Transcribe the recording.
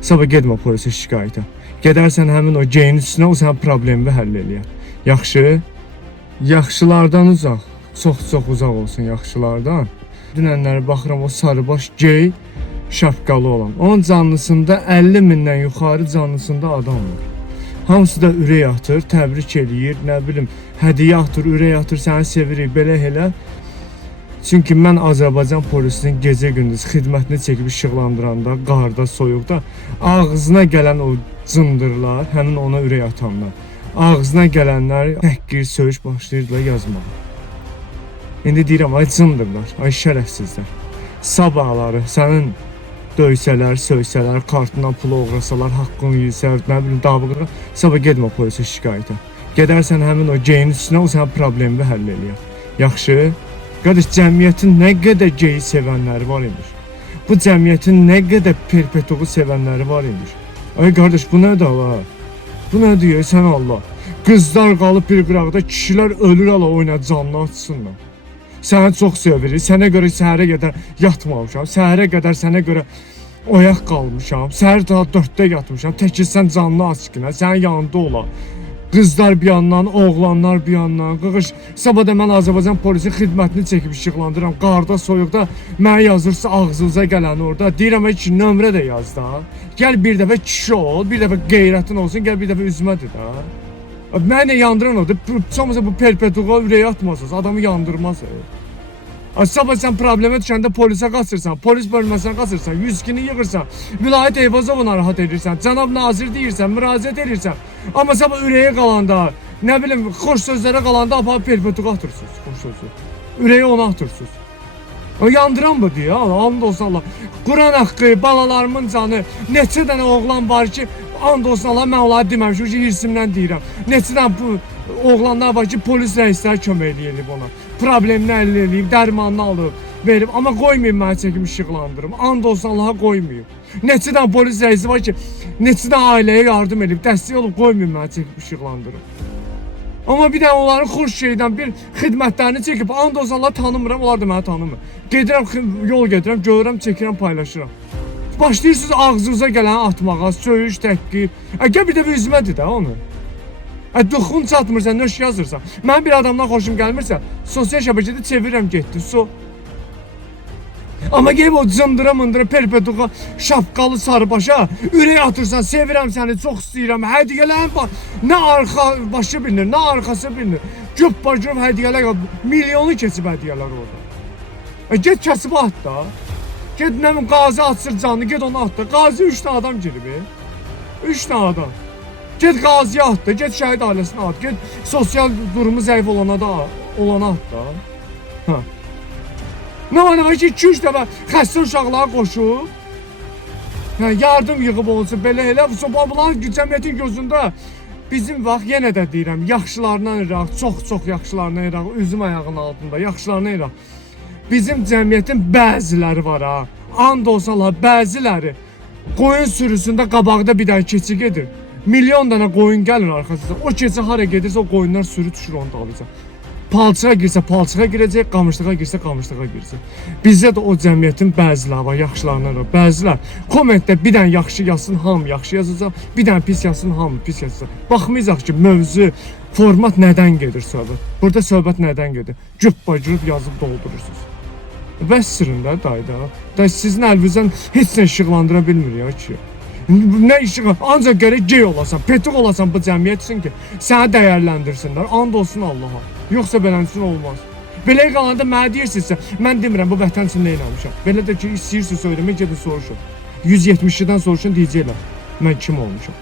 Sabah getmə polisə şikayətə. Gedərsən həmin o geyin üstünə, o sənin problemini həll eləyər. Yaxşı? Yaxşılardan uzaq. Çox uzaq olsun yaxşılardan. Dünənləri baxıram o sarıbaş gey şapkalı olan. Onun canlısında 50 mindən yuxarı canlısında adam var. Hamısı da ürək atır, təbrik eləyir, nə bilim, hədiyyə atır, ürək atır, səni sevirik, belə elə. Çünki mən Azərbaycan polisinin gecə-gündüz xidmətini çəkib işıqlandıranda, qarda, soyuqda ağzına gələn o cındırlar, həmin ona ürək atanlar, ağzına gələnlər təhqir, söyüş başlayırdılar yazmağa. İndi deyirəm, ay cındırlar, ay şərəfsizlər. Sabahları sənin döysələr, söysələr, kartından pulu oğrasalar, haqqını yiysə, nə bilim, davıqlar, sabah getmə polisə şikayətə. Gedərsən həmin o geyin üstünə, o sənin problemini həll eləyər. Yaxşı? Qardaş, cəmiyyətin nə qədər geyi sevənləri var imiş. Bu cəmiyyətin nə qədər perpetuğu sevənləri var imiş. Ay qardaş, bu nədir Allah? Bu nə deyir sən Allah? Qızlar qalıb bir qıraqda, kişilər ölür ala oyna canlı açsınlar. Səni çox sevirik, sənə görə səhərə qədər yatmamışam, səhərə qədər sənə görə oyaq qalmışam, səhər daha 4-də yatmışam, təkil sən canlı aç ki, sənin yanında ola. Qızlar bir yandan, oğlanlar bir yandan, qığış. Sabah da mən Azərbaycan polisi xidmətini çəkib işıqlandırıram. Qarda, soyuqda mənə yazırsa ağzınıza gələni orada. Deyirəm ki, nömrə də yaz da. Gəl bir dəfə kişi ol, bir dəfə qeyrətin olsun, gəl bir dəfə üzmədir da. Məni yandıran odur. Çoxumuza bu perpetuğa ürək atmasınız, adamı yandırmazsınız. Sabah sən problemə düşəndə polisə qaçırsan, polis bölməsinə qaçırsan, 102-ni yığırsan, vilayət Eyvazova narahat edirsən, cənab nazir deyirsən, müraciət edirsən. Amma sabah ürəyə qalanda, nə bilim, xoş sözlərə qalanda aparıb perpetuğa atırsınız, xoş sözü. Ürəyə ona atırsınız. O yandıran bu deyə, and olsun Allah. Quran haqqı, balalarımın canı, neçə dənə oğlan var ki, and olsun Allah, mən onları deməmişim ki, hirsimdən deyirəm. Neçə dənə bu oğlanlar var ki, polis rəisləri kömək eləyib ona. Problemini həll eləyib, dərmanını alıb, verib. Amma qoymayın mənə çəkim işıqlandırım. And olsun Allaha qoymayın. Neçədən polis rəisi var ki, neçədən ailəyə yardım edib, dəstək olub qoymayın mənə çəkib işıqlandırım. Amma bir də onların xoş şeydən bir xidmətlərini çəkib, and olsun Allah tanımıram, onlar da mənə tanımır. Gedirəm, yol gedirəm, görürəm, çəkirəm, paylaşıram. Başlayırsınız ağzınıza gələni atmağa, söyüş, təhqir. Gəl bir də bir üzmədir də onu. Duxun çatmırsan, nöş yazırsan. Mən bir adamdan xoşum gəlmirsə, sosial şəbəkədə çevirirəm getdi, so. Amma gəlib o cındıra-mındıra, perpetuğa, şapkalı sarıbaşa, ürək atırsan, sevirəm səni, çox istəyirəm, hədiyyələrin var. Nə arxa başı bilinir, nə arxası bilinir. Göp-bacırım hədiyyələr, milyonu keçib hədiyyələr orada. Get kəsib at da. Get nə bilim, qazi atsır canını, get onu at da. Qazi 3 tane adam girib, 3 tane adam. Get qaziyə at da, get şəhid ailəsinə at, get sosial durumu zəif olana at da. Nə var ki, 2-3 dəfə xəstə uşaqlara qoşub, yardım yığıb olsun, belə elə, bunların cəmiyyətin gözündə bizim vaxt yenə də deyirəm, yaxşılarından iraq, çox yaxşılarından iraq, üzüm ayağının altında, yaxşılarından iraq. Bizim cəmiyyətin bəziləri var ha, and olsa Allah, bəziləri qoyun sürüsündə qabaqda bir dənə keçi gedir. Milyon dənə qoyun gəlir arxasında. O keçi hara gedirsə o qoyunlar sürü düşür onu dalacaq. Palçığa girsə palçığa girəcək, qamışlığa girsə qamışlığa girəcək. Bizdə də o cəmiyyətin bəziləri var, yaxşılarından var. Bəzilər kommentdə bir dənə yaxşı yazsın, hamı yaxşı yazacaq, bir dənə pis yazsın, hamı pis yazacaq. Baxmayacaq ki, mövzu, format nədən gedir söhbət. Burada söhbət nədən gedir? Cübbəcürüb yazıb doldurursunuz. Bəs sırında dayda. Da sizin əlinizdən heç nə işıqlandıra bilmir ya ki. Nə işıq, ancaq gərək gey olasan, petuq olasan bu cəmiyyət üçün ki, səni dəyərləndirsinlər, and olsun Allaha. Yoxsa beləsin olmaz. Belə qalanda mənə deyirsinizsə, mən demirəm bu vətən üçün nə eləmişəm. Belə də ki, istəyirsin söyləmək, gedin soruşun. 170'den soruşun deyəcəklər, mən kim olmuşam.